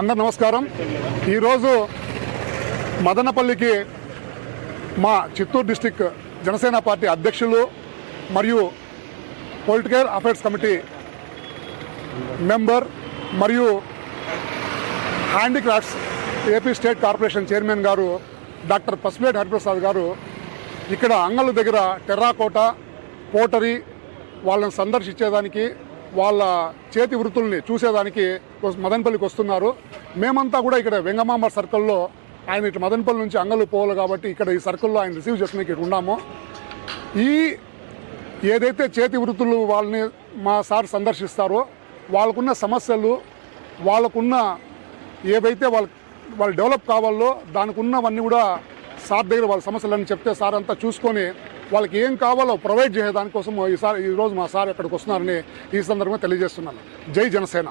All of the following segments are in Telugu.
అందరు నమస్కారం. ఈరోజు మదనపల్లికి మా చిత్తూరు డిస్టిక్ జనసేన పార్టీ అధ్యక్షులు మరియు పొలిటికల్ అఫైర్స్ కమిటీ మెంబర్ మరియు handicrafts AP state corporation chairman గారు డాక్టర్ పసుపులేటి హరిప్రసాద్ గారు ఇక్కడ అంగళ్ళ దగ్గర టెర్రాకోట పోటరీ వాళ్ళని సందర్శించేదానికి వాళ్ళ చేతి వృత్తుల్ని చూసేదానికి మదనపల్లికి వస్తున్నారు. మేమంతా కూడా ఇక్కడ వెంగమాంబ సర్కిల్లో ఆయన ఇట్లా మదనపల్లి నుంచి అంగళ్ళు పోవాలి కాబట్టి ఇక్కడ ఈ సర్కిల్లో ఆయన రిసీవ్ చేసుకునే ఉన్నాము. ఈ ఏదైతే చేతి వృత్తులు వాళ్ళని మా సార్ సందర్శిస్తారో వాళ్ళకున్న సమస్యలు వాళ్ళకున్న ఏవైతే వాళ్ళు డెవలప్ కావాలో దానికి ఉన్నవన్నీ కూడా సార్ దగ్గర వాళ్ళ సమస్యలన్నీ చెప్తే సార్ అంతా చూసుకొని వాళ్ళకి ఏం కావాలో ప్రొవైడ్ చేయడానికోసం ఈరోజు మా సార్ ఇక్కడికి వస్తున్నారని ఈ సందర్భంగా తెలియజేస్తున్నాను. జై జనసేన.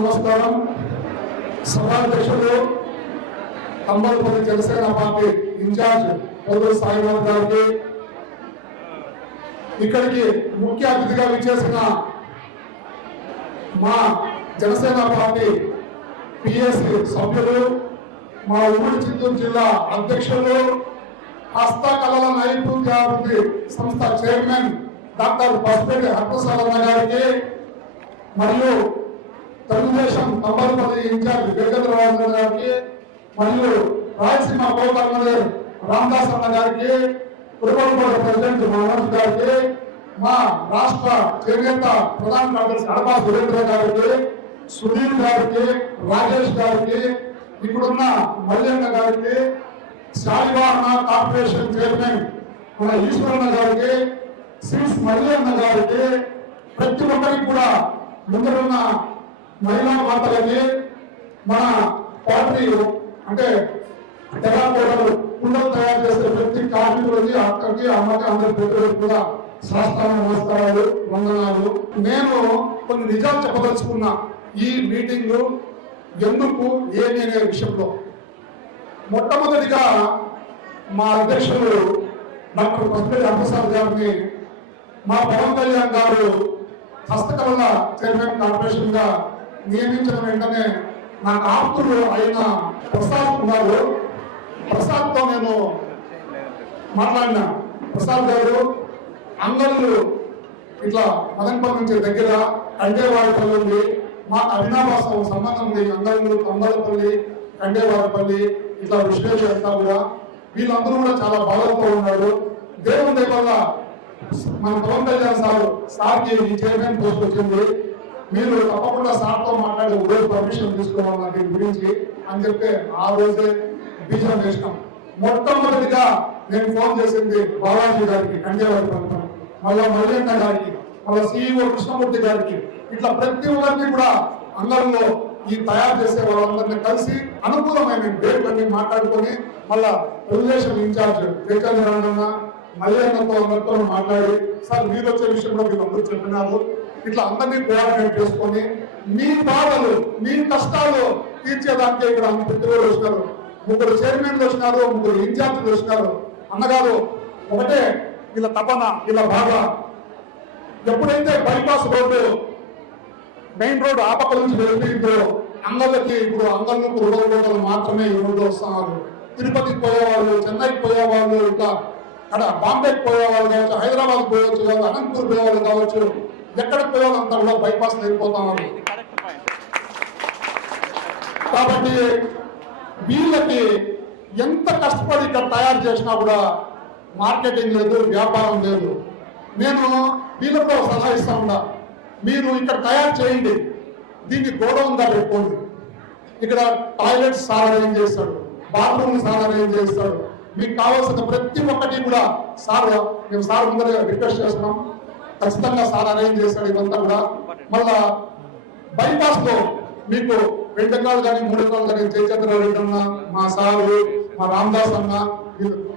నమస్కారం. సభాధ్యక్షులు తంబలపల్లి జనసేన పార్టీ ఇన్ఛార్జ్ పొదూరు సాయిబాబు గారికి, ఇక్కడికి ముఖ్య అతిథిగా విచ్చేసిన మా జనసేన పార్టీ పిఎస్సి సభ్యులు, మా ఉమ్మడి చిత్తూరు జిల్లా అధ్యక్షులు, హస్తకళల నైపుణ్యాభివృద్ధి సంస్థ చైర్మన్ డాక్టర్ పసుపులేటి హరిప్రసాద్ గారికి మరియు తెలుగుదేశం తంబలపల్లి ఇన్ఛార్జ్ వీరభద్రరావు గారికి మరియు రాయలసీమ పౌర కన్వీనర్ రామదాస్ అన్న గారికి, కురుపల్లి ప్రెసిడెంట్ మనోజ్ గారికి, మా రాష్ట్ర చేనేత ప్రధాన కార్యదర్శి అడపా సురేంద్ర గారికి, సుధీర్ గారికి, రాజేష్ గారికి, ఇప్పుడున్న మల్యన్న గారికి, శాలివాహన కార్పొరేషన్ చైర్మన్ మన ఈశ్వరన్న గారికి, శ్రీ మల్యన్న గారికి, ప్రతి ఒక్కరికి కూడా ముందరున్న మహిళా మాతలకి, మన పార్టీ అంటే టెరాకోటలు కుండలు తయారు చేసే ప్రతి కార్మికులకి, అక్కడికి అమ్మకి అందరి ప్రతి కూడా శాస్త్రాల నమస్కారాలు, వందనాలు. నేను కొన్ని నిజాలు చెప్పదలుచుకున్నా ఈ మీటింగ్ ఎందుకు ఏమి అనే విషయంలో. మొట్టమొదటిగా మా అధ్యక్షులు డాక్టర్ పసుపులేటి హరిప్రసాద్ గారిని మా పవన్ కళ్యాణ్ గారు హస్తకళల చైర్మన్ కార్పొరేషన్ గా నియమించిన వెంటనే నాకు ఆప్తులు అయిన ప్రసాద్ ఉన్నారు. ప్రసాద్తో నేను మాట్లాడినా, ప్రసాద్ గారు అంగళ్ళు ఇట్లా మదనపల్లి నుంచి దగ్గర కండేవారిపల్లి ఉంది, మాకు అవినాభాసం సంబంధం ఉంది. అంగళ్ళు తంబలపల్లి కండేవారిపల్లి ఇట్లా విశ్లేష అంతా కూడా వీళ్ళందరూ కూడా చాలా బాధలతో ఉన్నారు. దేవుని దయ వల్ల మన పవన్ కళ్యాణ్ సార్కి ఈ చైర్మన్ పోస్ట్ వచ్చింది. మీరు తప్పకుండా సార్తో మాట్లాడి ఉదయం పర్మిషన్ తీసుకోవాలి దీని గురించి అని చెప్పి ఆ రోజే బీజం వేసినాం. మొట్టమొదటిగా నేను ఫోన్ చేసింది బాలాజీ గారికి కండేవారి ప్రాంతం, మళ్ళా మల్యన్న గారికి, మళ్ళా సిఇఓ కృష్ణమూర్తి గారికి, ఇట్లా ప్రతి ఒక్కరికి కూడా అంగల్లో ఈ తయారు చేసే వాళ్ళందరినీ కలిసి అనుకూలమైన డేట్లన్నీ మాట్లాడుకొని మళ్ళా తెలుగుదేశం ఇన్ఛార్జ్ చైతన్య మల్యన్నతో అందరితో మాట్లాడి సార్ మీరు వచ్చే విషయంలో మీరు అందరూ చెప్పినారు, ఇట్లా అందరినీ కోఆర్డినేట్ చేసుకొని మీ బాధలు మీ కష్టాలు తీర్చేదానికి ఇక్కడ ప్రతి రోజు వచ్చినారు. 3 చైర్మన్లు వచ్చినారు, 3 ఇన్ఛార్జీలు వచ్చినారు. అన్నగారు ఒకటే ఇలా తపన, ఇలా బాధ. ఎప్పుడైతే బైపాస్ రోడ్డు మెయిన్ రోడ్డు ఆ పక్క నుంచి వెళ్ళిపోయిందో అంగళ్ళకి ఇప్పుడు అంగళ్ళకు 2 రోడ్లు మాత్రమే ఈ రోడ్డు వస్తున్నారు. తిరుపతికి పోయేవాళ్ళు, చెన్నైకి పోయేవాళ్ళు, ఇట్లా అక్కడ బాంబేకి పోయేవాళ్ళు కావచ్చు, హైదరాబాద్ పోయవచ్చు కావచ్చు, అనంతపూర్ పోయేవాళ్ళు కావచ్చు, ఎక్కడికి పోయేవాళ్ళంతా కూడా బైపాస్ లేకపోతున్నారు. కాబట్టి వీళ్ళకి ఎంత కష్టపడి ఇక్కడ తయారు చేసినా కూడా మార్కెటింగ్ లేదు, వ్యాపారం లేదు. నేను వీళ్ళకు సలహా ఇస్తా ఉన్నా, మీరు ఇక్కడ తయారు చేయండి, దీన్ని గోడౌన్గా పెట్టుకోండి. ఇక్కడ టాయిలెట్స్ సార్ అరేంజ్ చేస్తాడు, బాత్రూమ్ సార్ అరేంజ్ చేస్తాడు, మీకు కావాల్సిన ప్రతి ఒక్కటి కూడా మేము సార్ ముందర రిక్వెస్ట్ చేస్తున్నాం, ఖచ్చితంగా సార్ అరేంజ్ చేస్తాడు ఇదంతా కూడా. మళ్ళా బైపాస్ లో మీకు 2 ఎకరాలు కానీ 3 ఎకరాలు కానీ జయచంద్ర రెడ్డి అన్న, మా సారు, మా రామదాస్ అన్న,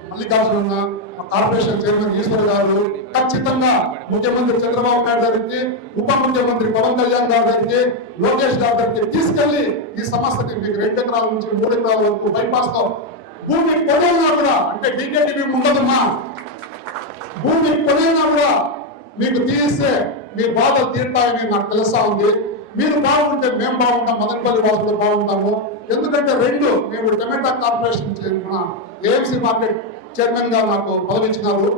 మల్లికార్జున అన్న, మా కార్పొరేషన్ చైర్మన్ ఈశ్వర్ గారు ఖచ్చితంగా ముఖ్యమంత్రి చంద్రబాబు నాయుడు గారికి, ఉప ముఖ్యమంత్రి పవన్ కళ్యాణ్ గారి దగ్గరికి, లోకేష్ గారి దగ్గరికి తీసుకెళ్లి ఈ సమస్యని మీకు 2 ఎకరాల నుంచి 3 ఎకరాల వరకు బైపాస్ లో భూమి కొనేనా కూడా, అంటే డీకేటీవీ ఉండదమ్మా, భూమి కొనేనా కూడా మీకు తీస్తే మీ బాధలు తీరుతాయని నాకు తెలుస్తా ఉంది. మీరు బాగుంటే మేము బాగుంటాం, మదనపల్లి వాసులు బాగుంటాము. ఎందుకంటే మేము టమాటా కార్పొరేషన్ ఏఎంసీ మార్కెట్ చైర్మన్ గా నాకు పదవి ఇచ్చినారు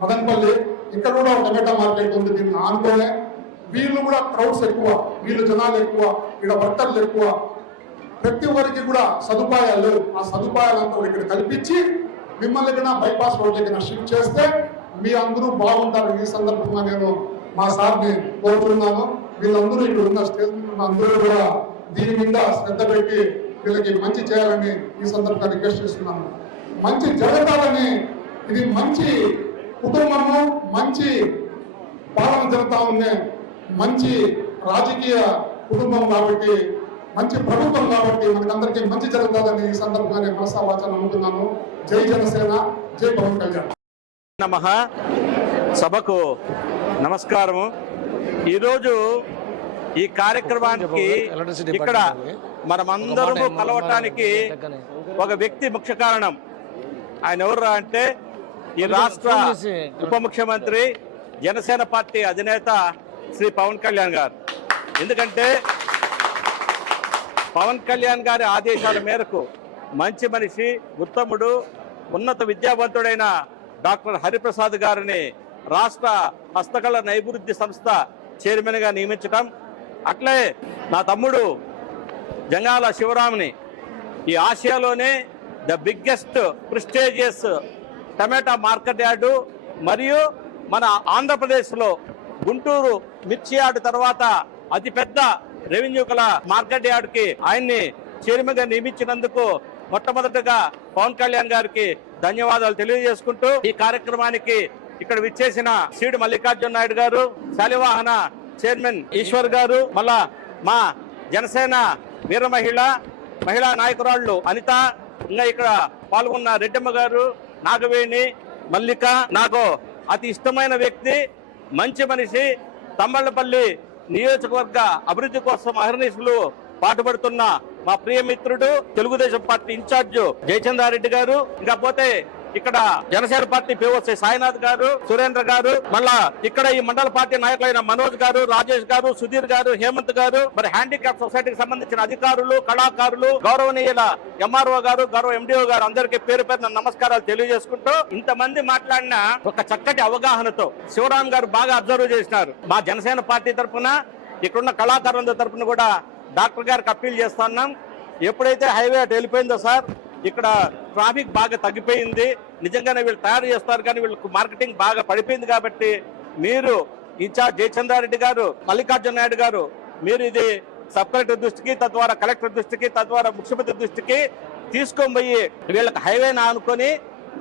మదనపల్లి. ఇక్కడ కూడా ఒక టమాటా మార్కెట్ ఉంది, దీన్ని ఆనుకోనే. వీళ్ళు కూడా క్రౌడ్స్ ఎక్కువ, వీళ్ళు జనాలు ఎక్కువ, ఇక్కడ వర్కర్లు ఎక్కువ, ప్రతి ఒక్కరికి కూడా సదుపాయాలు, ఆ సదుపాయాలంతా ఇక్కడ కల్పించి మిమ్మల్ని కూడా బైపాస్ రోడ్లకి షిఫ్ట్ చేస్తే మీ అందరూ బాగుంటారు. ఈ సందర్భంగా నేను మా సార్ని కోరుతున్నాను. వీళ్ళందరూ ఇక్కడ ఉన్న స్టేజ్ మీద అందరూ కూడా దీని మీద శ్రద్ధ పెట్టి వీళ్ళకి మంచి చేయాలని ఈ సందర్భంగా రిక్వెస్ట్ చేస్తున్నాను. మంచి జరగాలని, ఇది మంచి కుటుంబము, మంచి పాలన జరుగుతా ఉంది, మంచి రాజకీయ కుటుంబం కాబట్టి, మంచి ప్రభుత్వం కాబట్టి మనకందరికీ మంచి జరుగుతుందని ఈ సందర్భంగా మనసా వాచన అనుకున్నాను. జై జనసేన, జై పవన్ కళ్యాణ్. నమః. సభకు నమస్కారము. ఈరోజు ఈ కార్యక్రమానికి ఇక్కడ మనమందరము కలవటానికి ఒక వ్యక్తి ముఖ్య కారణం. ఆయన ఎవరు అంటే ఈ రాష్ట్ర ఉప ముఖ్యమంత్రి, జనసేన పార్టీ అధినేత శ్రీ పవన్ కళ్యాణ్ గారు. ఎందుకంటే పవన్ కళ్యాణ్ గారి ఆదేశాల మేరకు మంచి మనిషి, ఉత్తముడు, ఉన్నత విద్యావంతుడైన డాక్టర్ హరిప్రసాద్ గారిని రాష్ట్ర హస్తకళ నైపుణ్య సంస్థ చైర్మన్గా నియమించడం, అట్లే నా తమ్ముడు జంగాల శివరాముని ఈ ఆసియాలోనే the biggest prestigious tomato market yard మరియు మన ఆంధ్రప్రదేశ్లో గుంటూరు మిర్చి యార్డు తర్వాత అతిపెద్ద రెవెన్యూ కల మార్కెట్ యార్డుకి ఆయన్ని చైర్మన్గా నియమించినందుకు మొట్టమొదటిగా పవన్ కళ్యాణ్ గారికి ధన్యవాదాలు తెలియజేసుకుంటూ ఈ కార్యక్రమానికి ఇక్కడ విచ్చేసిన సీడు మల్లికార్జున నాయుడు గారు, శాలివాహన చైర్మన్ ఈశ్వర్ గారు, మళ్ళా మా జనసేన వీర మహిళా నాయకురాళ్లు అనిత, ఇంకా ఇక్కడ పాల్గొన్న రెడ్డమ్మ గారు, నాగవేణి, మల్లిక, నాకు అతి ఇష్టమైన వ్యక్తి, మంచి మనిషి, తమ్మళ్లపల్లి నియోజకవర్గ అభివృద్ధి కోసం అహర్నిశలు పాటుపడుతున్న మా ప్రియమిత్రుడు, తెలుగుదేశం పార్టీ ఇన్ఛార్జ్ జయచంద్రారెడ్డి గారు, ఇంకా పోతే ఇక్కడ జనసేన పార్టీ పిఓసి సాయినాథ్ గారు, సురేంద్ర గారు, మళ్ళా ఇక్కడ ఈ మండల పార్టీ నాయకులైన మనోజ్ గారు, రాజేష్ గారు, సుధీర్ గారు, హేమంత్ గారు, మరి హ్యాండిక్యాప్ సొసైటీకి సంబంధించిన అధికారులు, కళాకారులు, గౌరవనీయుల ఎంఆర్ఓ గారు, గౌరవ ఎండిఓ గారు, అందరికీ పేరు పేరున నమస్కారాలు తెలియజేసుకుంటూ, ఇంతమంది మాట్లాడిన ఒక చక్కటి అవగాహనతో శివరాం గారు బాగా అబ్జర్వ్ చేసినారు. మా జనసేన పార్టీ తరఫున ఇక్కడున్న కళాకారుల తరఫున కూడా డాక్టర్ గారికి అప్పీల్ చేస్తున్నాం. ఎప్పుడైతే హైవే అటు వెళ్ళిపోయిందో సార్, ఇక్కడ ట్రాఫిక్ బాగా తగ్గిపోయింది. నిజంగానే వీళ్ళు తయారు చేస్తారు, కానీ వీళ్ళకు మార్కెటింగ్ బాగా పడిపోయింది. కాబట్టి మీరు ఇన్ఛార్జ్ జయచంద్రారెడ్డి గారు, మల్లికార్జున నాయుడు గారు, మీరు ఇది సబ్ కలెక్టర్ దృష్టికి, తద్వారా కలెక్టర్ దృష్టికి, తద్వారా ముఖ్యమంత్రి దృష్టికి తీసుకొని పోయి వీళ్ళకి హైవేని ఆనుకొని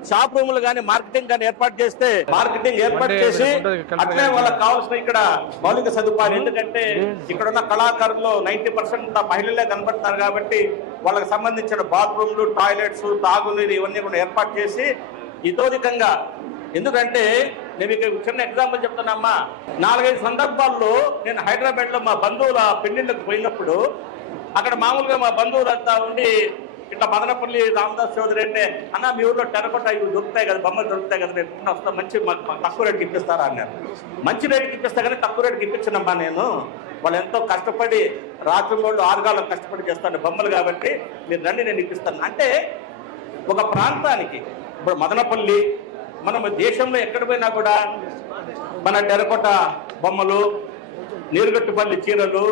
షాప్ రూములు కానీ మార్కెటింగ్ కానీ ఏర్పాటు చేస్తే, మార్కెటింగ్ ఏర్పాటు చేసి అట్లే వాళ్ళకి కావాల్సిన ఇక్కడ మౌలిక సదుపాయాలు, ఎందుకంటే ఇక్కడ ఉన్న కళాకారుల్లో 90% మహిళలే కనబడతారు. కాబట్టి వాళ్ళకి సంబంధించిన బాత్రూమ్లు, టాయిలెట్స్, తాగునీరు ఇవన్నీ కూడా ఏర్పాటు చేసి ఇతోధికంగా, ఎందుకంటే నేను ఇక చిన్న ఎగ్జాంపుల్ చెప్తున్నామ్మా, 4-5 సందర్భాల్లో నేను హైదరాబాద్ లో మా బంధువుల పెళ్లిళ్ళకు పోయినప్పుడు అక్కడ మామూలుగా మా బంధువులంతా ఉండి ఇట్లా మదనపల్లి రామదాస్ చౌదరి అంటే, అన్న మీ ఊర్లో టెరకోట ఇవి దొరుకుతాయి కదా, బొమ్మలు దొరుకుతాయి కదా, రేపు వస్తా, మంచి తక్కువ రేటుకి ఇప్పిస్తారా అన్నారు. మంచి రేటుకి ఇప్పిస్తా కానీ తక్కువ రేటుకి ఇప్పించినమ్మా నేను. వాళ్ళు ఎంతో కష్టపడి రాత్రి 6 గంటలు కష్టపడి చేస్తాను బొమ్మలు, కాబట్టి మీరు రండి నేను ఇప్పిస్తాను. అంటే ఒక ప్రాంతానికి ఇప్పుడు మదనపల్లి, మనం దేశంలో ఎక్కడ పోయినా కూడా మన టెరకోట బొమ్మలు, నీరుగట్టుపల్లి చీరలు,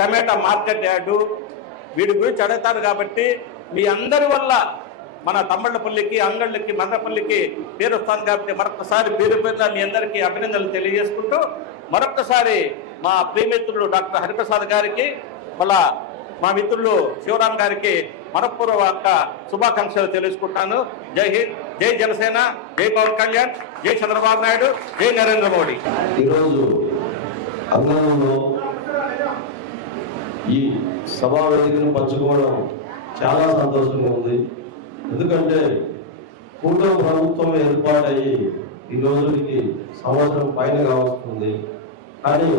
టమాటా మార్కెట్ యార్డు, వీడి గురించి అడుగుతారు. కాబట్టి మీ అందరి వల్ల మన తమ్మళ్ళపల్లికి, అంగళ్ళకి, మదనపల్లికి పేరు వస్తాను. కాబట్టి మరొకసారి పేరు పేరున మీ అందరికీ అభినందనలు తెలియజేసుకుంటూ, మరొకసారి మా ప్రియమిత్రుడు డాక్టర్ హరిప్రసాద్ గారికి, మళ్ళా మా మిత్రులు శివరాం గారికి మనపూర్వక శుభాకాంక్షలు తెలుసుకుంటాను. జై హింద్, జై జనసేన, జై పవన్ కళ్యాణ్, జై చంద్రబాబు నాయుడు, జై నరేంద్ర మోడీ. ఈరోజు అంగంలో ఈ సభా వేదికను పంచుకోవడం చాలా సంతోషంగా ఉంది. ఎందుకంటే కూటమి ప్రభుత్వం ఏర్పాటయ్యి ఈ రోజుకి సంవత్సరం పైనగా వస్తుంది. కానీ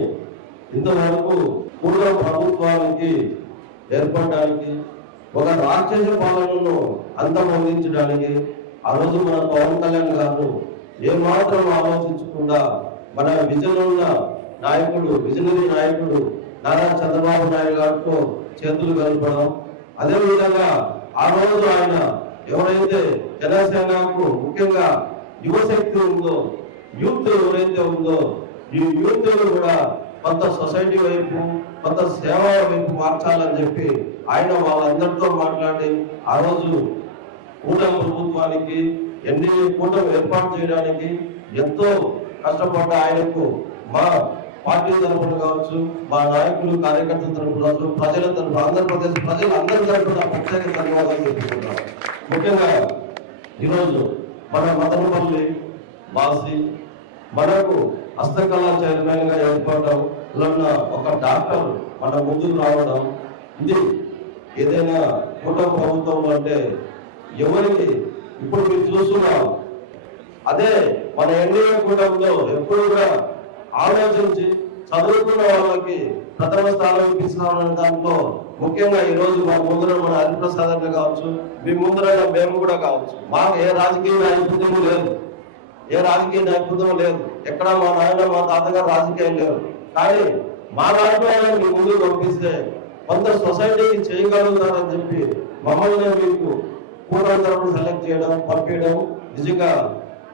ఇంతవరకు కూటమి ప్రభుత్వానికి ఏర్పడడానికి ఒక రాక్షస పాలనను అంతమొందించడానికి ఆ రోజు మన పవన్ కళ్యాణ్ గారు ఏమాత్రం ఆలోచించకుండా మన విజనరీ నాయకుడు నారా చంద్రబాబు నాయుడు గారితో చేతులు కలపడం, అదేవిధంగా ఆ రోజు ఆయన ఎవరైతే జనసేనకు ముఖ్యంగా యువశక్తి ఉందో, యూత్ ఎవరైతే ఉందో, ఈ యూత్ కూడా కొంత సొసైటీ వైపు, కొంత సేవ వైపు మార్చాలని చెప్పి ఆయన వాళ్ళందరితో మాట్లాడి ఆ రోజు కూటమి ప్రభుత్వానికి ఎన్డీఏ కూటమి ఏర్పాటు చేయడానికి ఎంతో కష్టపడ్డ ఆయనకు మా పార్టీ తరఫున కావచ్చు, మా నాయకులు కార్యకర్తల తరఫున కావచ్చు, ప్రజల తరఫున, ఆంధ్రప్రదేశ్ ప్రజలు అందరి తరఫున ప్రత్యేక ధన్యవాదాలు చెప్పుకుంటున్నాం. ముఖ్యంగా ఈరోజు మన మదనపల్లి వాసి మనకు హస్తకళ చైర్మన్ గా ఏర్పడడం, ఒక డాక్టర్ మన ముందుకు రావడం, ఇది ఏదైనా కూటమి ప్రభుత్వం అంటే ఎవరికి ఇప్పుడు మీరు చూస్తున్నాం. అదే మన ఎన్డీఏ కూటమిలో ఎప్పుడు కూడా ఆలోచించి చదువుకున్న వాళ్ళకి ప్రథమ స్థానం ఇప్పిస్తున్నామనే దాంట్లో ముఖ్యంగా ఈ రోజు మన ముందర మన హరిప్రసాద్ కావచ్చు, మీ ముందర మేము కూడా కావచ్చు. మాకు ఏ రాజకీయ నైపుణ్యం లేదు, ఎక్కడ మా నాయన మా తాతగారు రాజకీయం లేరు. కానీ మా దాంట్లో మీ ముందుకు పంపిస్తే కొంత సొసైటీకి చేయగలుగుతారని చెప్పి మమ్మల్ని మీకు కూటమి తరఫున సెలెక్ట్ చేయడం, పంపించడం నిజంగా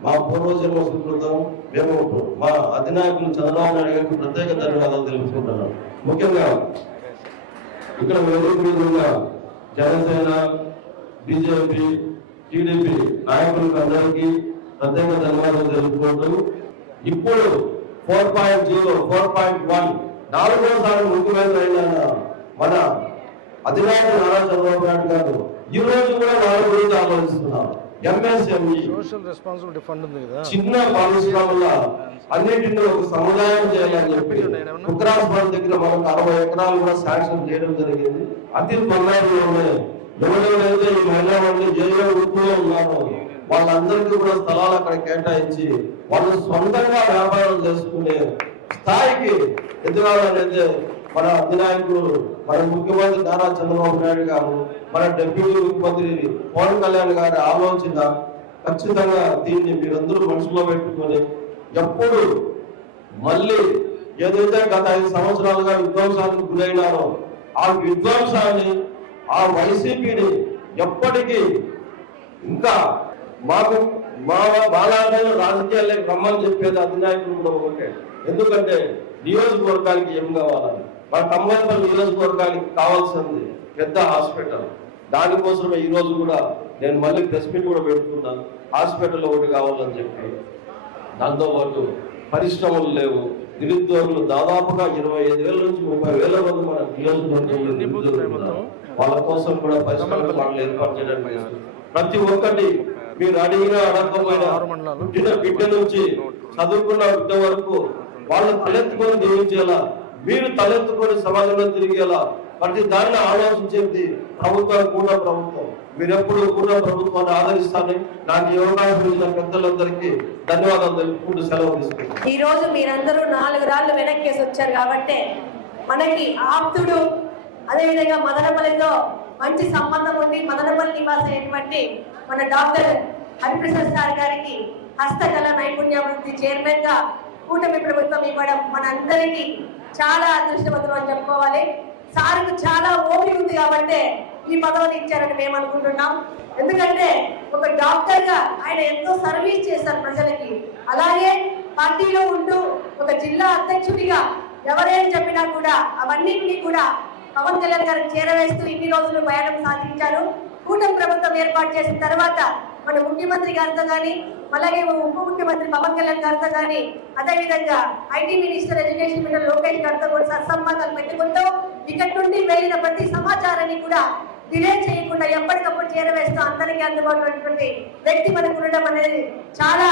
మా పూర్వజన్మ సుకృతం. మేము మా అధినాయకులు చంద్రబాబు నాయుడు గారికి ప్రత్యేక ధన్యవాదాలు తెలుపుకుంటున్నాం. ముఖ్యంగా ఇక్కడ వేదిక జనసేన, బీజేపీ, టీడీపీ నాయకులకు అందరికీ ప్రత్యేక ధన్యవాదాలు తెలుపుకుంటూ ఇప్పుడు 4.0, 4.1 4వసారి ముఖ్యమంత్రి అయిన మన అధినాయకుడు నారా చంద్రబాబు నాయుడు గారు ఈ రోజు కూడా వాళ్ళ గురించి ఆలోచిస్తున్నారు. ఎంఎస్ఎంఈ సోషల్ రెస్పాన్సిబిలిటీ ఫండ్ ఉంది కదా, చిన్న పారిశ్రామిక అన్నింటినీ ఒక సముదాయం చేయాలని చెప్పి ఉత్తరాస్పల్ దగ్గర మనకు 60 ఎకరాలు కూడా శాంక్షన్ చేయడం జరిగింది. అతి త్వరలోనే ఎవరెవరైతే ఈ మహిళా వాళ్ళు జైల్లో ఉప్పులో ఉన్నారో వాళ్ళందరికీ కూడా స్థలాలు అక్కడ కేటాయించి వాళ్ళు సొంతంగా వ్యాపారం చేసుకునే స్థాయికి ఎదగాలనేది మన అధినాయకులు, మన ముఖ్యమంత్రి నారా చంద్రబాబు నాయుడు గారు, మన డిప్యూటీ ముఖ్యమంత్రి పవన్ కళ్యాణ్ గారి ఆలోచన. ఖచ్చితంగా దీన్ని మీరందరూ మనసులో పెట్టుకొని ఎప్పుడు మళ్ళీ ఏదైతే గత 5 సంవత్సరాలుగా విధ్వంసానికి గురైనారో ఆ విధ్వంసాన్ని, ఆ వైసీపీని ఎప్పటికీ ఇంకా మాకు బాలాంటి రాజకీయాల్లోకి రమ్మని చెప్పేది అధినాయకులు కూడా ఒకటే. ఎందుకంటే నియోజకవర్గానికి ఏం కావాలని, మన కంబైపల్లి నియోజకవర్గానికి కావాల్సింది పెద్ద హాస్పిటల్. దానికోసమే ఈ రోజు కూడా నేను మళ్ళీ ప్రెస్ మీట్ కూడా పెడుతున్నాను. హాస్పిటల్ ఒకటి కావాలని చెప్పి, దాంతోపాటు పరిశ్రమలు లేవు, నిరుద్యోగులు దాదాపుగా 25,000 నుంచి 30,000 మంది మన నియోజకవర్గంలో వాళ్ళ కోసం కూడా పరిశ్రమలు వాళ్ళు ఏర్పాటు చేయడానికి ప్రతి ఒక్కటి మీరు అడిగినా అడగకపోయినా పుట్టిన బిడ్డ నుంచి చదువుకున్న బిడ్డ వరకు వాళ్ళు తలెత్తుకొని జీవించేలా, మీరు తలెత్తుకొని సమాజంలో తిరిగేలా ప్రతి దాన్ని ఆలోచించేది ప్రభుత్వం, కూడా ప్రభుత్వం. మీరెప్పుడు కూడా ప్రభుత్వాన్ని ఆదరిస్తారని నాకు ఈ అవకాశం ఇచ్చిన పెద్దలందరికీ ధన్యవాదాలు తెలుపుకుంటూ సెలవు తీసుకుంటాను. ఈ రోజు మీరందరూ 4 రాళ్ళు వెనక్కేసి వచ్చారు కాబట్టి మనకి ఆప్తుడు, అదేవిధంగా మదనపల్లితో మంచి సంబంధం ఉండి మదనపల్లి నివాసి అయినటువంటి మన డాక్టర్ హరిప్రసాద్ సార్ గారికి హస్తకళ నైపుణ్యాభివృద్ధి చైర్మన్ గా కూటమి ప్రభుత్వం ఇవ్వడం మనందరికీ చాలా అదృష్టవంతులు అని చెప్పుకోవాలి. సార్కు చాలా ఓపిక ఉంది కాబట్టి ఈ పదవిని ఇచ్చారని మేము అనుకుంటున్నాం. ఎందుకంటే ఒక డాక్టర్ గా ఆయన ఎంతో సర్వీస్ చేశారు ప్రజలకి. అలాగే పార్టీలో ఉంటూ ఒక జిల్లా అధ్యక్షుడిగా ఎవరేం చెప్పినా కూడా అవన్నింటినీ కూడా పవన్ కళ్యాణ్ గారికి చేరవేస్తూ ఇన్ని రోజులు ప్రయాణం సాధించారు. కూటమి ప్రభుత్వం ఏర్పాటు చేసిన తర్వాత మన ముఖ్యమంత్రి గారితో కానీ, అలాగే ఉప ముఖ్యమంత్రి పవన్ కళ్యాణ్ గారితో కానీ, అదేవిధంగా IT minister, education minister Lokesh గారితో కూడా సత్సంబంధాలు పెట్టుకుంటూ ఇక్కడి నుండి వెళ్ళిన ప్రతి సమాచారాన్ని కూడా డిలే చేయకుండా ఎప్పటికప్పుడు చేరవేస్తూ అందరికీ అందుబాటులో ఉన్నటువంటి వ్యక్తి మనకు ఉండడం అనేది చాలా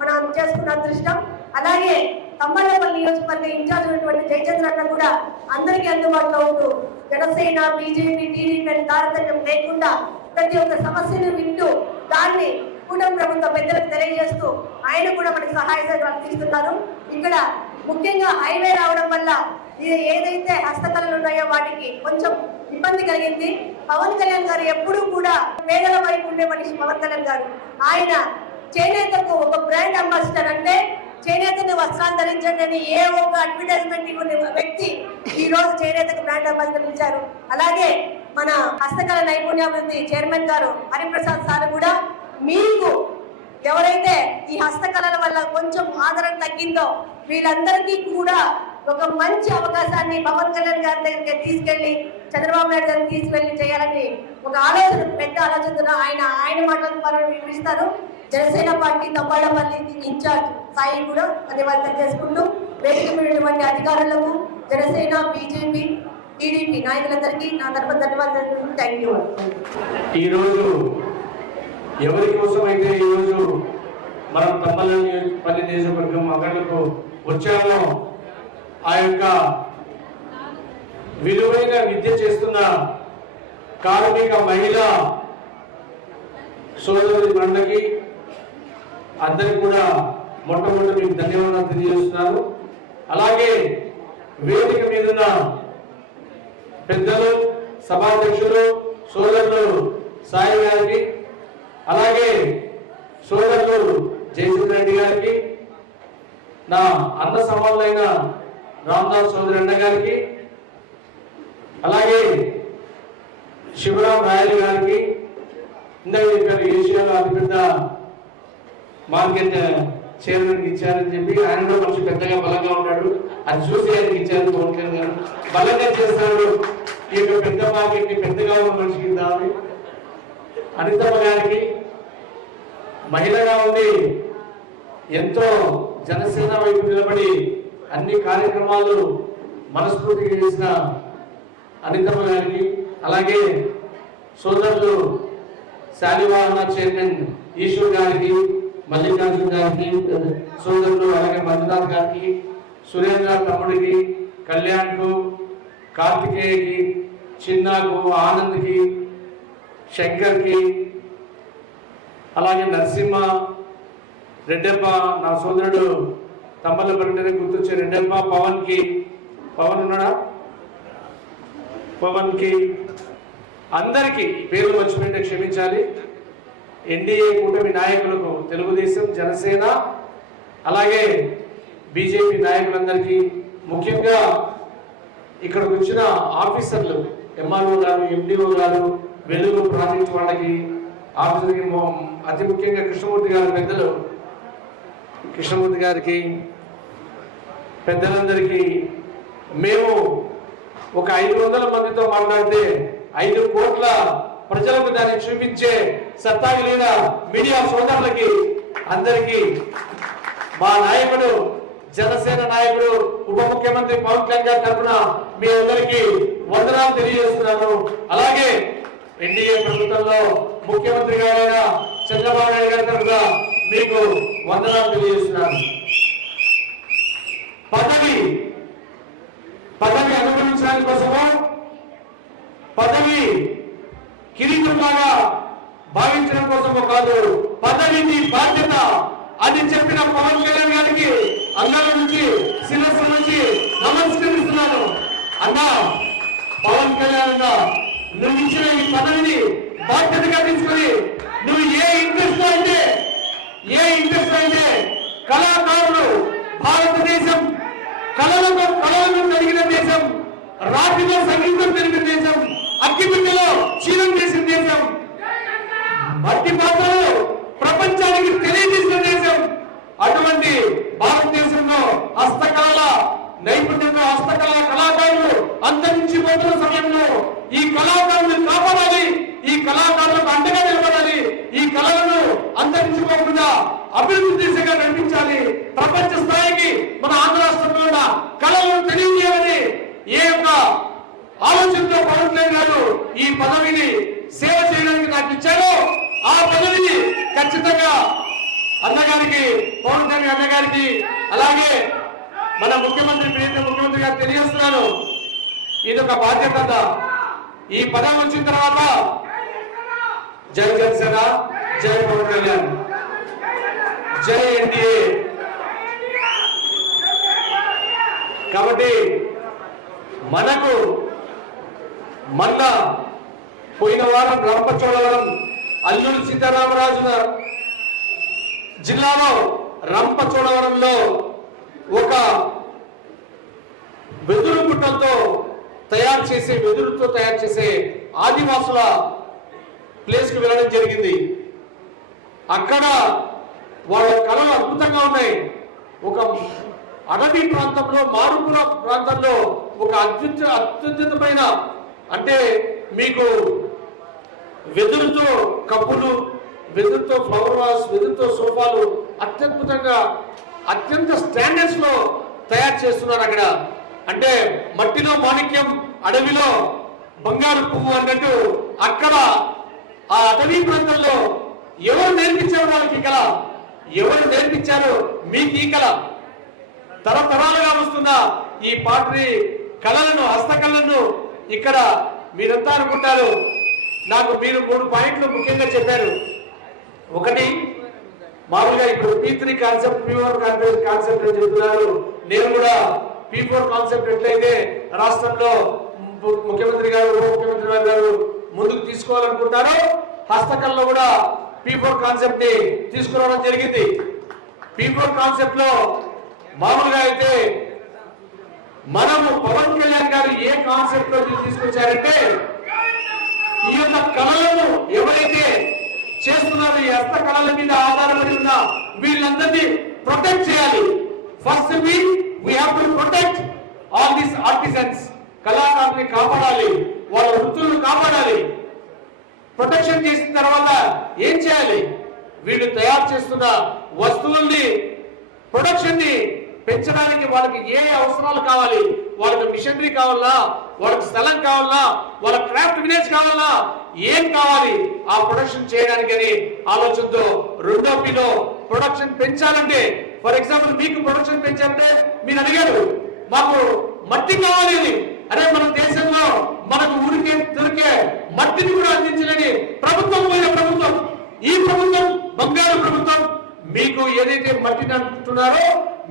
మనం చేసుకున్న అదృష్టం. అలాగే తమ్మలపల్లి నియోజకవర్గ ఇన్ఛార్జ్ ఉన్నటువంటి జయచంద్ర కూడా అందరికీ అందుబాటులో ఉంటూ జనసేన, బీజేపీ, టీడీపీ తారతమ్యం లేకుండా ప్రతి ఒక్క సమస్యను వింటూ దాన్ని కుటుంబ ప్రభుత్వ పెద్దలకు తెలియజేస్తూ ఆయన కూడా మనకి సహాయ సహకారాలు అందిస్తున్నారు. ఇక్కడ ముఖ్యంగా హైవే రావడం వల్ల ఏదైతే హస్తకళలు ఉన్నాయో వాటికి కొంచెం ఇబ్బంది కలిగింది. పవన్ కళ్యాణ్ గారు ఎప్పుడూ కూడా పేదల వైపు ఉండే మనిషి పవన్ కళ్యాణ్ గారు. ఆయన చేనేతకు ఒక బ్రాండ్ అంబాసిడర్, అంటే చేనేతని వస్త్రాలు ధరించండి అని ఏ ఒక్క అడ్వర్టైజ్మెంట్ ఇవ్వని వ్యక్తి ఈ రోజు చేనేతకు బ్రాండ్ అంబాసిడర్ ఇచ్చారు. అలాగే మన హస్తకళ నైపుణ్యాభివృద్ధి చైర్మన్ గారు హరిప్రసాద్ సార్ కూడా మీకు ఎవరైతే ఈ హస్తకళల వల్ల కొంచెం ఆదరణ తగ్గిందో వీళ్ళందరికీ కూడా ఒక మంచి అవకాశాన్ని పవన్ కళ్యాణ్ గారి దగ్గరికి తీసుకెళ్లి చంద్రబాబు నాయుడు గారిని తీసుకెళ్లి చేయాలని ఒక ఆలోచన, పెద్ద ఆలోచన ఆయన మాటల ద్వారా వివరిస్తారు. జనసేన పార్టీ తంబాడపల్లి ఇన్ఛార్జ్ సాయి కూడా ధన్యవాదాలు చేసుకుంటూ వేదికమైనటువంటి అధికారులకు, జనసేన, బీజేపీ, టీడీపీ నాయకులందరికీ నా తరఫున ధన్యవాదాలు. Thank you. ఈరోజు ఎవరి కోసం అయితే ఈరోజు మనం తమ్మలపల్లి నియోజకవర్గం అక్కడకు వచ్చామో ఆ యొక్క విలువైన విద్య చేస్తున్న కార్మిక మహిళ సోదరుడి మండలికి అందరికి కూడా మొట్టమొదటి మీకు ధన్యవాదాలు తెలియజేస్తున్నాను. అలాగే వేదిక మీదున్న పెద్దలు, సభాధ్యక్షులు, సోదరులు సాయి గారికి, అలాగే సోదరులు జయసింహ రెడ్డి గారికి, నా అన్న సమానులైన రామదాస్ చౌదరి అన్న గారికి, అలాగే శివరాం రాయలు గారికి, ఇందాక చెప్పారు ఏషియాలో అతిపెద్ద మార్కెట్ చైర్మన్ ఇచ్చారని చెప్పి, ఆయన కూడా మనిషి పెద్దగా బలంగా ఉన్నాడు, అది చూసి ఆయనకి ఇచ్చారు. పవన్ కళ్యాణ్ గారు బలంగా చేస్తాడు, ఈ యొక్క పెద్ద మార్కెట్ ని పెద్దగా ఉన్న మనిషికి ఇద్దామని. అనితమ్మ గారికి మహిళగా ఉండి ఎంతో జనసేన వైపు నిలబడి అన్ని కార్యక్రమాలు మనస్ఫూర్తిగా చేసిన అనితమ్మ గారికి, అలాగే సోదరులు శాలివాహన చైర్మన్ ఈశ్వర్ గారికి, మల్లికార్జున గారికి, సోదరులు అలాగే మంజునాథ్ గారికి, సురేంద్ర తమ్ముడికి, కళ్యాణ్కు, కార్తికేయకి, చిన్నాకు, ఆనంద్కి, శంకర్కి, అలాగే నరసింహ, రెడ్డప్ప, నా సోదరుడు తమ్మలపల్లి గుర్తొచ్చే రెడ్డప్ప, పవన్ ఉన్నాడా, పవన్కి, అందరికీ పేర్లు వచ్చిపోయింటే క్షమించాలి. ఎన్డీఏ కూటమి నాయకులకు, తెలుగుదేశం, జనసేన, అలాగే బీజేపీ నాయకులందరికీ, ముఖ్యంగా ఇక్కడికి వచ్చిన ఆఫీసర్లు, ఎంఆర్ఓ గారు, ఎండిఓ గారు, వెలుగు ప్రాజెక్ట్ వాళ్ళకి, ఆఫీసర్కి, అతి ముఖ్యంగా కృష్ణమూర్తి గారు, పెద్దలు కృష్ణమూర్తి గారికి, పెద్దలందరికీ, మేము ఒక 500 మందితో మాట్లాడితే 5 కోట్ల ప్రజలకు దాన్ని చూపించే సత్తా కలిగిన మీడియా సోదరులకి అందరికీ మా నాయకుడు, జనసేన నాయకుడు, ఉప ముఖ్యమంత్రి పవన్ కళ్యాణ్ గారి తరఫున మీ అందరికీ వందనాలు తెలియజేస్తున్నాను. అలాగే ఎన్డీఏ ప్రభుత్వంలో ముఖ్యమంత్రి గారైన చంద్రబాబు నాయుడు గారి తరఫున మీకు వందనాలు తెలియజేస్తున్నాను. పదవి అనుభవించడానికి కోసమో, పదవి కిరీటంలాగా భావించడం కోసమో కాదు, పదవిని బాధ్యత అని చెప్పిన పవన్ కళ్యాణ్ గారికి అందరి నుంచి, శిరస్సు నుంచి నమస్కరిస్తున్నాను. అన్నా పవన్ కళ్యాణ్ అన్న, నువ్వు ఇచ్చిన ఈ పదవిని బాధ్యతగా తీసుకుని నువ్వు ఏ ఇంట్రెస్ట్ అయితే కళాకారులు, భారతదేశం కళలను కలిగిన దేశం, రాత్రిలో సంగీతం తెలిగిన దేశం, అగ్గిపిట్టలో క్షీణం చేసిన దేశం, మట్టి పాత్రలు ప్రపంచానికి తెలియజేసిన దేశం. అటువంటి భారతదేశంలో హస్తకళల నైపుణ్యంలో, హస్తకళ కళాకారులు అంతరించిపోతున్న సమయంలో ఈ కళాకారులను కాపాడాలి, ఈ కళాకారులకు అండగా నిలబడాలి, ఈ కళలను అంతరించిపోకుండా అభివృద్ధి దిశగా నడిపించాలి. ప్రపంచ స్థాయికి మన ఆంధ్ర రాష్ట్రంలో ఉన్న కళలను తెలియజేయాలని ఏ యొక్క ఆలోచనతో పవన్ కళ్యాణ్ గారు ఈ పదవిని సేవ చేయడానికి నాకు ఇచ్చారో ఆ పదవిని ఖచ్చితంగా అన్నగారికి, పవన్ కళ్యాణ్ అన్నగారికి, అలాగే మన ముఖ్యమంత్రి గారు తెలియజేస్తున్నాను. ఇది ఒక బాధ్యత. ఈ పదవి వచ్చిన తర్వాత జై జనసేన, జై పవన్ కళ్యాణ్, జై ఎన్డీఏ. కాబట్టి మనకు మొన్న పోయిన వారం రంపచోడవరం అల్లూరి సీతారామరాజు జిల్లాలో రంపచోడవరంలో ఒక వెదురు గుట్టలతో వెదురుతో తయారు చేసే ఆదివాసుల ప్లేస్ కు వెళ్ళడం జరిగింది. అక్కడ వాళ్ళ కళలు అద్భుతంగా ఉన్నాయి. ఒక అడవి ప్రాంతంలో, మారుమూల ప్రాంతంలో ఒక అత్యున్నతమైన, అంటే మీకు వెదురుతో కప్పులు, వెదురుతో ఫ్లవర్ వాస్, వెదురుతో సోఫాలు అత్యద్భుతంగా అత్యంత స్టాండర్డ్స్ లో తయారు చేస్తున్నారు అక్కడ. అంటే మట్టిలో మాణిక్యం, అడవిలో బంగారు పువ్వు అన్నట్టు అక్కడ ఆ అటవీ ప్రాంతంలో ఎవరు నేర్పించారు వాళ్ళకి ఈ కళ? ఎవరు నేర్పించారు మీకు ఈ కళ? తరతరాలుగా వస్తున్న ఈ పాటరీ కళలను, హస్తకళలను ఇక్కడ మీరంతా అనుకుంటారు. నాకు మీరు 3 పాయింట్లు ముఖ్యంగా చెప్పారు. ఒకటి, మామూలుగా ఇప్పుడు P3 కాన్సెప్ట్, P4 కాన్సెప్ట్ అని చెప్తున్నారు. నేను కూడా P4 కాన్సెప్ట్ ఎట్లయితే రాష్ట్రంలో ముఖ్యమంత్రి గారు, ఉప ముఖ్యమంత్రి గారు ముందుకు తీసుకోవాలనుకుంటారో, హస్తకళలో కూడా P4 కాన్సెప్ట్ ని తీసుకురావడం జరిగింది. P4 కాన్సెప్ట్ లో మామూలుగా అయితే మనము పవన్ కళ్యాణ్ గారు ఏ కాన్సెప్ట్ లో తీసుకొచ్చారంటే, ఈ యొక్క కళలను ఎవరైతే చేస్తున్నారో, ఈ హస్త కళల మీద ఆధారపడి ఉన్న వీళ్ళందరినీ ప్రొటెక్ట్ చేయాలి. First we have to protect all these artisans. కళాకారుల్ని కాపాడాలి, వాళ్ళ వృత్తులను కాపాడాలి. ప్రొటెక్షన్ చేసిన తర్వాత ఏం చేయాలి? వీళ్ళు తయారు చేస్తున్న వస్తువుల్ని, ప్రొడక్షన్ ని పెంచడానికి వాళ్ళకి ఏ అవసరాలు కావాలి, వాళ్ళకి మిషనరీ కావాలా, వాళ్ళకి స్థలం కావాలా, వాళ్ళ క్రాఫ్ట్ విలేజ్ కావాలా, ఏం కావాలి ఆ ప్రొడక్షన్ చేయడానికి అని ఆలోచనతో రెండో పిలో ప్రొడక్షన్ పెంచాలంటే, ఫర్ ఎగ్జాంపుల్ మీకు ప్రొడక్షన్ పెంచాలంటే మీరు అడిగారు మాకు మట్టి కావాలి అని. అరే మన దేశంలో మనకు ఊరికే దొరికే మట్టిని కూడా అందించలేని ప్రభుత్వం పోయిన ప్రభుత్వం, ఈ ప్రభుత్వం బంగారు ప్రభుత్వం. మీకు ఏదైతే మట్టిని అంటున్నారో,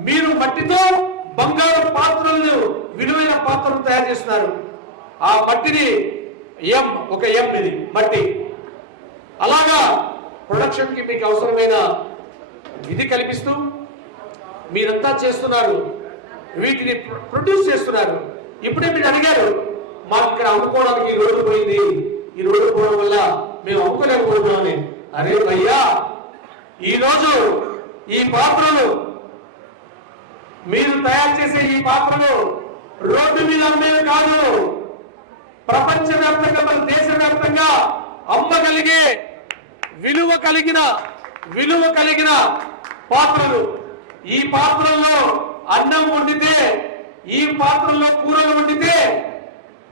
మీరు మట్టితో బంగారు పాత్రలను, విలువైన పాత్రలను తయారు చేస్తున్నారు. ఆ మట్టిని ఒక ఎం ఇది మట్టి. అలాగా ప్రొడక్షన్ కి మీకు అవసరమైన విధి కల్పిస్తూ మీరంతా చేస్తున్నారు, వీటిని ప్రొడ్యూస్ చేస్తున్నారు. ఇప్పుడే మీరు అడిగారు మాకు ఇక్కడ అమ్ముకోవడానికి ఈ రోడ్డు పోయింది, ఈ రోడ్డు పోవడం వల్ల మేము అమ్ముకోలేకపోతున్నామని. అరే భయ్యా, ఈరోజు ఈ పాత్రలు, మీరు తయారు చేసే ఈ పాత్రలు రోడ్డు మీద అమ్మేవి కాదు, ప్రపంచవ్యాప్తంగా, మన దేశవ్యాప్తంగా అమ్మగలిగే విలువ కలిగిన పాత్రలు. ఈ పాత్రల్లో అన్నం వండితే, ఈ పాత్రల్లో కూరలు వండితే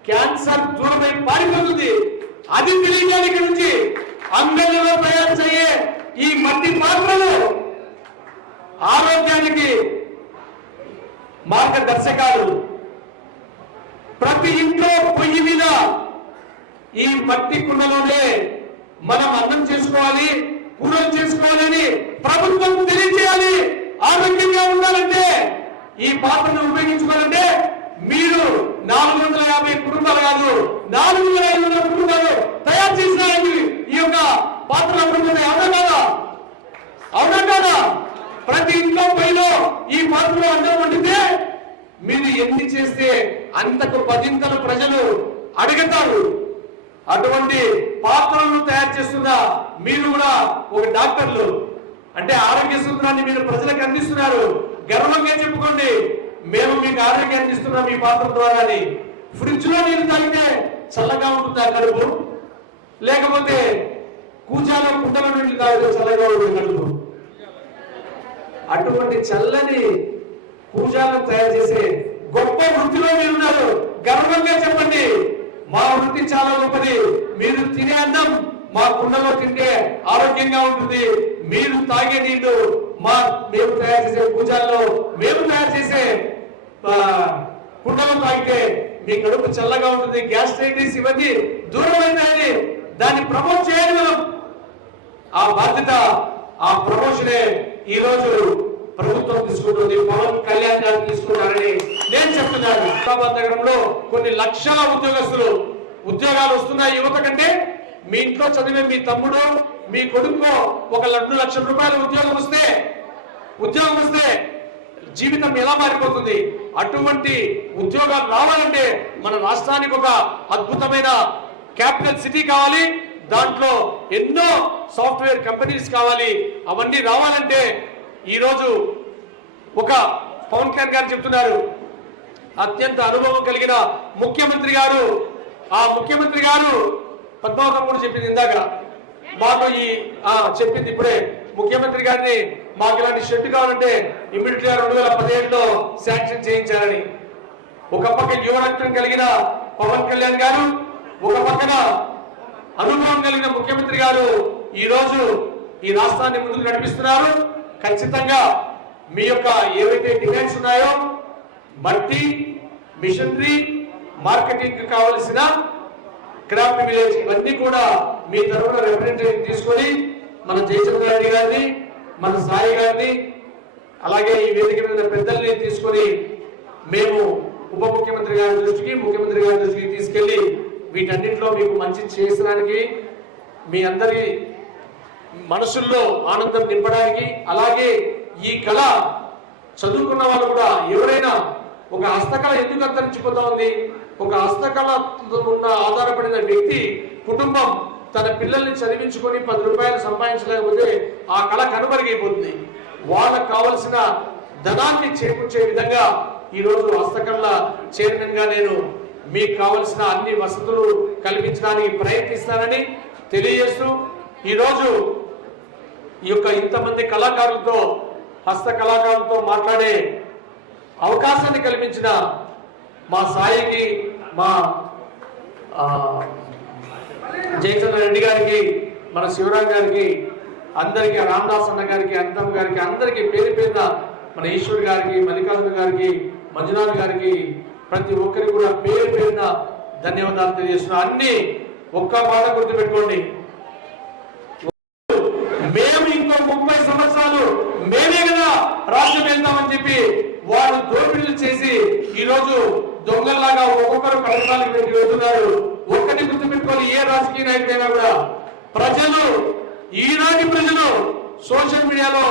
క్యాన్సర్ దూరమై పారిపోతుంది. అది తెలియజేయడానికి ఇక్కడ నుంచి అంగళ్ళలో తయారు చేయే ఈ మట్టి పాత్రలు ఆరోగ్యానికి మార్గదర్శకాలు. ప్రతి ఇంట్లో పొయ్యి మీద ఈ మట్టి కుండలోనే మనం అన్నం చేసుకోవాలి, కూరలు చేసుకోవాలని ప్రభుత్వం తెలియజేయాలి. ఆరోగ్యంగా ఉండాలంటే, ఈ పాత్రను ఉపయోగించుకోవాలంటే మీరు 450 కుటుంబాలు కాదు, 4,500 కుటుంబాలు తయారు చేసిన ఈ యొక్క పాత్రలు అమ్ముకుంటున్నాయి. అవునా కాదా? ప్రతి ఇంట్లో పైలో ఈ పాత్రలో అన్నం వండితే మీరు ఎన్ని చేస్తే అంతకు 10 ప్రజలు అడుగుతారు. అటువంటి పాత్రలను తయారు చేస్తున్న మీరు కూడా ఒక డాక్టర్లు, అంటే ఆరోగ్య సూత్రాన్ని మీరు ప్రజలకు అందిస్తున్నారు. గర్వంగా చెప్పుకోండి, మేము మీకు ఆరోగ్యం అందిస్తున్నాం ఈ పాత్ర ద్వారా. ఫ్రిడ్జ్ లో నీళ్ళు తాగితే చల్లగా ఉంటుందా కడుపు? లేకపోతే కూజాలో కుండల నీళ్ళు తాగితే చల్లగా ఉంటుంది కడుపు? అటువంటి చల్లని కూజాలను తయారు చేసే గొప్ప వృత్తిలో మీరున్నారు. గర్వంగా చెప్పండి, మా వృత్తి చాలా గొప్పది. మీరు తినే అన్నం మా కుండలో తింటే ఆరోగ్యంగా ఉంటుంది. మీరు తాగే నీళ్లు మేము తయారు చేసే పూజల్లో, మేము తయారు చేసే కుండలో తాగితే మీ కడుపు చల్లగా ఉంటుంది. గ్యాస్ట్రైటిస్ ఇవన్నీ దూరం అవుతాయని దాన్ని ప్రమోట్ చేయాలి మనం. ఆ బాధ్యత, ఆ ప్రమోషనే ఈ రోజు ప్రభుత్వం తీసుకుంటుంది, పవన్ కళ్యాణ్ గారు తీసుకుంటారని నేను చెప్తున్నాను. హైదరాబాద్ నగరంలో కొన్ని లక్షల ఉద్యోగాలు వస్తున్నాయి యువత కంటే. మీ ఇంట్లో చదివే మీ తమ్ముడు, మీ కొడుకు ఒక 2 లక్షల రూపాయల ఉద్యోగం వస్తే జీవితం ఎలా మారిపోతుంది? అటువంటి ఉద్యోగాలు రావాలంటే మన రాష్ట్రానికి ఒక అద్భుతమైన క్యాపిటల్ సిటీ కావాలి, దాంట్లో ఎన్నో సాఫ్ట్వేర్ కంపెనీస్ కావాలి. అవన్నీ రావాలంటే ఈరోజు ఒక పవన్ కళ్యాణ్ గారు చెప్తున్నారు, అత్యంత అనుభవం కలిగిన ముఖ్యమంత్రి గారు. ఆ ముఖ్యమంత్రి గారు పద్మావతం కూడా చెప్పింది ఇందాక, మాకు చెప్పింది ఇప్పుడే, ముఖ్యమంత్రి గారిని మాకు ఇలాంటి షెడ్ కావాలంటే ఇమ్మీడియట్ గా 2017లో శాంక్షన్ చేయించారని. ఒక పక్క యువరక్తం కలిగిన పవన్ కళ్యాణ్ గారు, ఒక పక్కన అనుభవం కలిగిన ముఖ్యమంత్రి గారు ఈ రోజు ఈ రాష్ట్రాన్ని ముందుకు నడిపిస్తున్నారు. ఖచ్చితంగా మీ యొక్క ఏవైతే డిమాండ్స్ ఉన్నాయో, మట్టి, మిషనరీ, మార్కెటింగ్ కావలసిన క్రాఫ్ట్ విలేజ్, ఇవన్నీ కూడా మీ తరఫున రిప్రజెంటేటివ్ తీసుకొని మన జయచంద్ర రెడ్డి గారిని, మన సాయి గారిని, అలాగే ఈ వేదిక మీద పెద్దల్ని తీసుకొని మేము ఉప ముఖ్యమంత్రి గారి దృష్టికి, ముఖ్యమంత్రి గారి దృష్టికి తీసుకెళ్లి వీటన్నింటిలో మీకు మంచి చేసడానికి, మీ అందరి మనసుల్లో ఆనందం నింపడానికి, అలాగే ఈ కళ చదువుకున్న వాళ్ళు కూడా ఎవరైనా ఒక హస్తకళ ఎందుకు అంతరించిపోతా ఉంది? ఒక హస్తకళ ఉన్న ఆధారపడిన వ్యక్తి కుటుంబం తన పిల్లల్ని చదివించుకొని 10 రూపాయలు సంపాదించలేకపోతే ఆ కళ కనుమరుగైపోతుంది. వాళ్ళకు కావలసిన ధనాన్ని చేకూర్చే విధంగా ఈరోజు హస్తకళ చైర్మన్ గా నేను మీకు కావలసిన అన్ని వసతులు కల్పించడానికి ప్రయత్నిస్తానని తెలియజేస్తూ, ఈరోజు ఈ యొక్క ఇంతమంది కళాకారులతో, హస్త కళాకారులతో మాట్లాడే అవకాశాన్ని కల్పించిన మా సాయికి, మా జయచంద్ర రెడ్డి గారికి, మన శివరాం గారికి, అందరికీ, రామదాస్ అన్న గారికి, అనంతం గారికి, అందరికీ పేరు పేరున, మన ఈశ్వర్ గారికి, మల్లికార్జున గారికి, మంజునాథ్ గారికి, ప్రతి ఒక్కరికి కూడా పేరు పేరున ధన్యవాదాలు తెలియజేస్తున్నా. అన్ని ఒక్క మాట గుర్తుపెట్టుకోండి, మేము ఇంకో 30 సంవత్సరాలు మేమే కదా రాజ్యం వెళ్తామని చెప్పి వాళ్ళు దోపిడీలు చేసి ఈరోజు దొంగల్లాగా ఒక్కొక్కరు పథకాలకు పెట్టి వెళ్తున్నారు. ఒక్కటి గుర్తుపెట్టుకోవాలి, ఏ రాజకీయ నాయకుడైనా కూడా ఈనాటి ప్రజలు సోషల్ మీడియాలో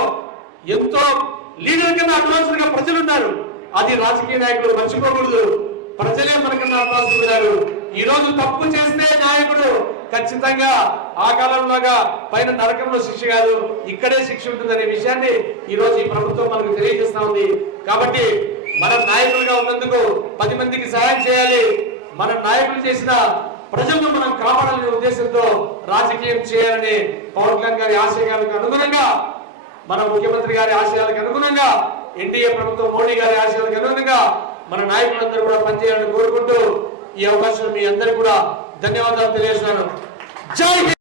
ఎంతో లీడర్ కన్నా అడ్వాన్స్డ్ గా ప్రజలు ఉన్నారు. అది రాజకీయ నాయకులు మర్చిపోకూడదు. ప్రజలే మనకన్నా అడ్వాన్స్ ఉన్నారు. ఈ రోజు తప్పు చేస్తే నాయకుడు ఖచ్చితంగా ఆ కాలంలాగా పైన నరకంలో శిక్ష కాదు, ఇక్కడే శిక్ష ఉంటుందనే విషయాన్ని ఈ రోజు ఈ ప్రభుత్వం మనకు తెలియజేస్తా ఉంది. కాబట్టి మనం నాయకులుగా ఉన్నందుకు 10 మందికి సహాయం చేయాలి. మన నాయకులు చేసిన ప్రజలను మనం కాపాడాలనే ఉద్దేశంతో రాజకీయం చేయాలని పవన్ కళ్యాణ్ గారి ఆశయాలకు అనుగుణంగా, మన ముఖ్యమంత్రి గారి ఆశయాలకు అనుగుణంగా, ఎన్డీఏ ప్రభుత్వం మోడీ గారి ఆశయాలకు అనుగుణంగా మన నాయకులందరూ కూడా పనిచేయాలని కోరుకుంటూ ఈ అవకాశం మీ అందరికీ కూడా ధన్యవాదాలు తెలియజేస్తున్నాను. జై హింద్.